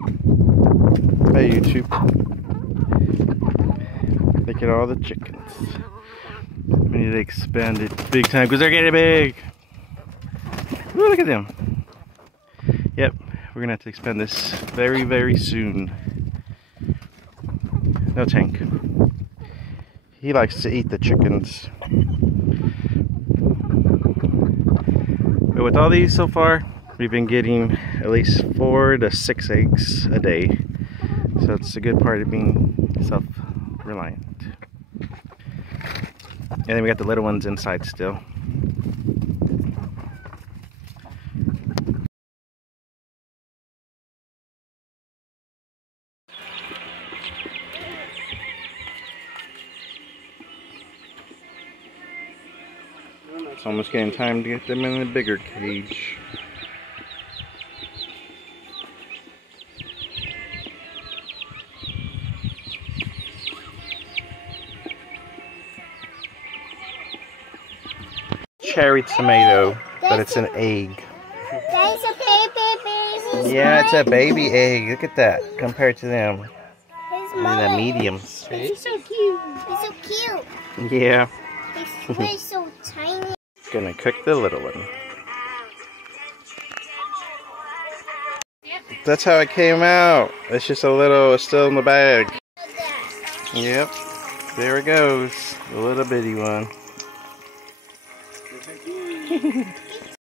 Hey YouTube. Look at all the chickens. We need to expand it big time because they're getting big. Ooh, look at them. Yep, we're gonna have to expand this very, very soon. No Tank. He likes to eat the chickens. But with all these so far, we've been getting at least 4 to 6 eggs a day. So it's a good part of being self-reliant. And then we got the little ones inside still. It's almost getting time to get them in the bigger cage. Cherry tomato, but it's an egg. That's a baby. Yeah, it's a baby egg. Look at that compared to them. These are The mediums. He's so cute. He's so cute. Yeah. He's so tiny. Gonna cook the little one. That's how it came out. It's just a little, it's still in the bag. Yep. There it goes. The little bitty one.